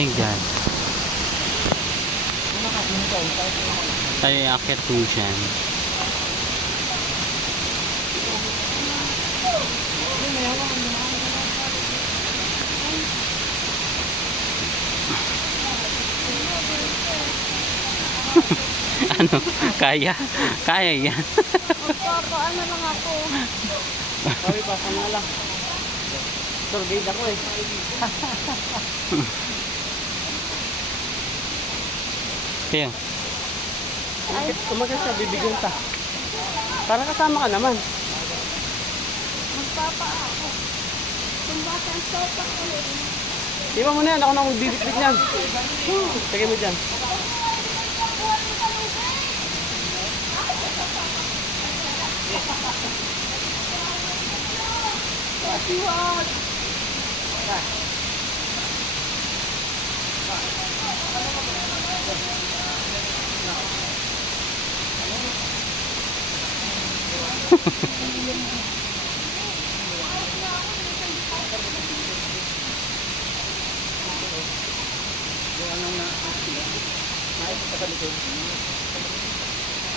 my God. Tayo akit po dyan. Ano? Kaya? Kaya yan. Magpapaano lang ako. Sabi pa, sana lang. Survey ako eh. Kaya? Tumagal siya, bibigyan ta. Para kasama ka naman. Magpapa ako. Kung baka ang sopa ko eh. Iwan mo na yan, ako na magbibitbit niyan. Tagay mo dyan. Pasiwag!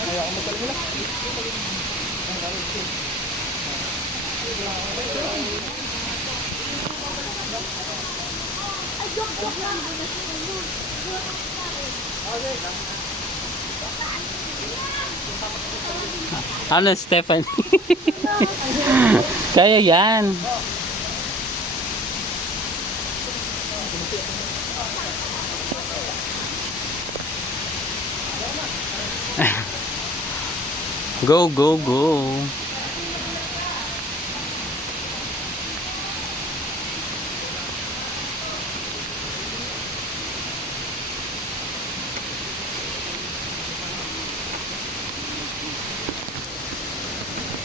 Ayaw mo talaga na. Ay, joke lang. Ano, Stefan? Kaya yan. Go, go, go.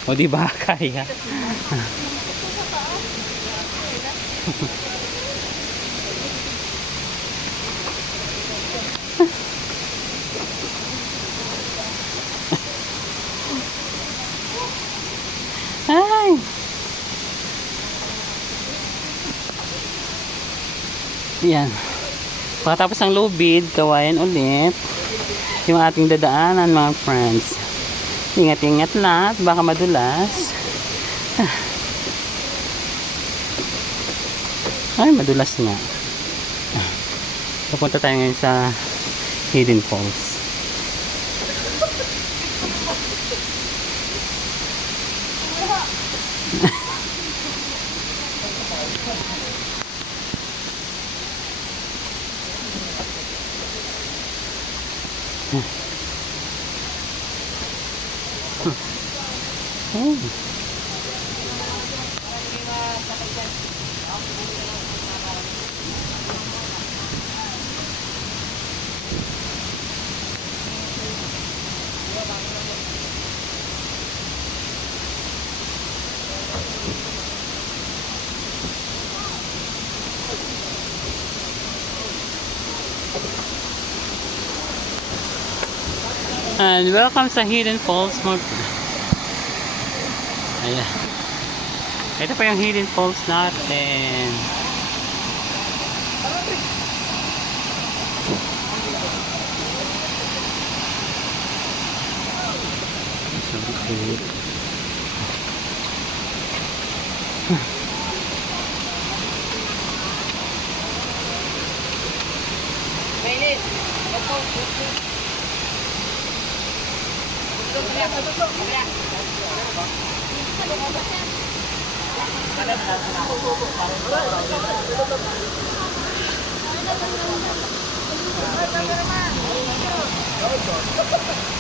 O di ba kaya? Ay. Yan. Pagkatapos ng lubid, kawayan ulit yung ating dadaanan, mga friends. Ingat-ingat lahat, baka madulas. Ay, madulas nga. Pupunta tayo ngayon sa Hidden Falls. Oh. And welcome sa Hidden Falls. Ayan. Ito pa yung Hidden Falls natin. Mainit!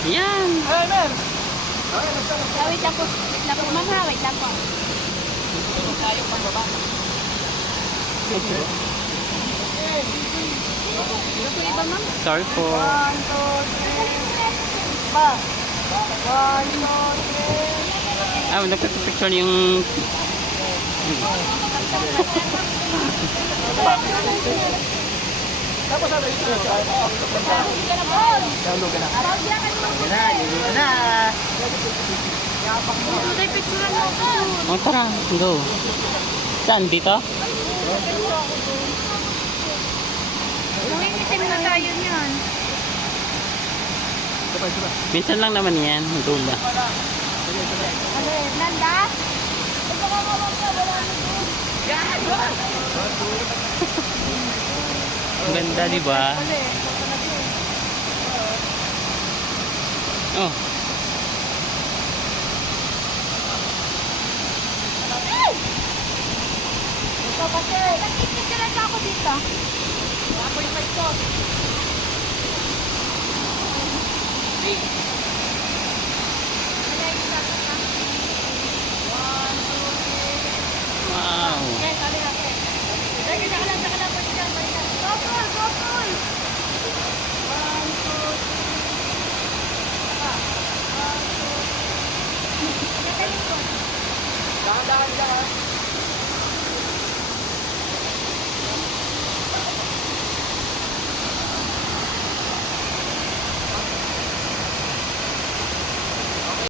Yan. Wait lang po. Wait lang po, ma'am ha. Wait lang po. Ito po iba, ma'am. Sorry po. 1, 2, 3. Ba? 1, 2, 3. Ah, nagpipicture yung Tapos ano ito? Download ka na. Yun na. Tayo picturean mo ako. oh, tara, go. Saan? Dito? na tayo niyan. Minsan lang naman yan, ang tula. Ano eh, Nanda? Ito ka mawag ka, wala na doon. Yan! Ang ganda, di ba? Oh, Ito kasi. Nagkikitiran ka ako dito. Ako yung may ito. wow. Okay, sabi natin. Sige, saka lang, balikan. Go, Paul, go, Paul. 1, 2, 3. Saka. 1, 2, 3. Dahan-dahan ka ha.